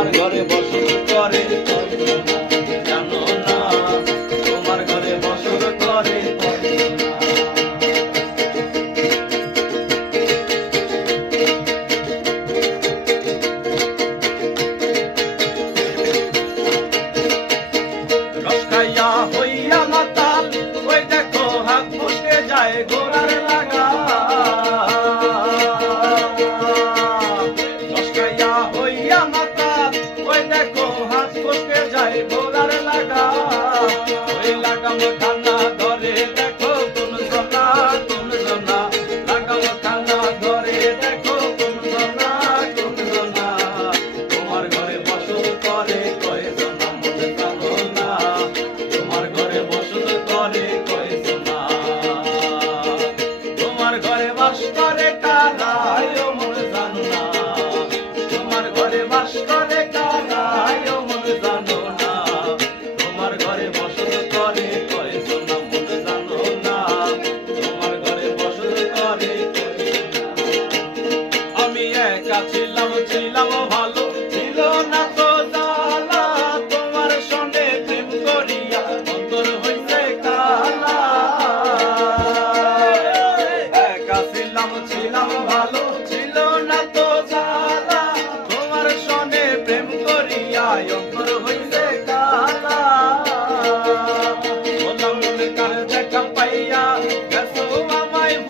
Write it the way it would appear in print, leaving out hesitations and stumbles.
তোমার ঘরে বসত করে জানো না, তোমার ঘরে বসত করে রস খাইয়া হইয়া মাতাল, ওই দেখো হাত ফসকে যায় গোড়ার লাগা। রস খাইয়া হইয়া মাতাল, ওই দেখো হাত ফসকে যায় গোড়ার লাগা। ওই লাগাম খানা ধরে দেখো কোন জনা, কোন জনা লাগাম খানা ধরে দেখো কোন জনা, কোন জনা তোমার ঘরে বসত করে কয় জনা মনে জানো না, তোমার ঘরে বসত করে কয় জনা। তোমার ঘরে বাস করে কারা মনে জানো না, তোমার ঘরে বাস করে কারা মনে জানো না, তোমার ঘরে বসত করে কয় জনা মনে জানো না, তোমার ঘরে বসত করে কয় জনা। আমি একা ছিলাম, ছিলাম ভালো, ছিল না তো জ্বালা, তোমার সঙ্গে প্রেম করিয়া অন্তর হইছে কালা। একা ছিলাম, ছিলাম ভালো, ছিল না তো জ্বালা, তোমার সঙ্গে প্রেম করিয়া অন্তর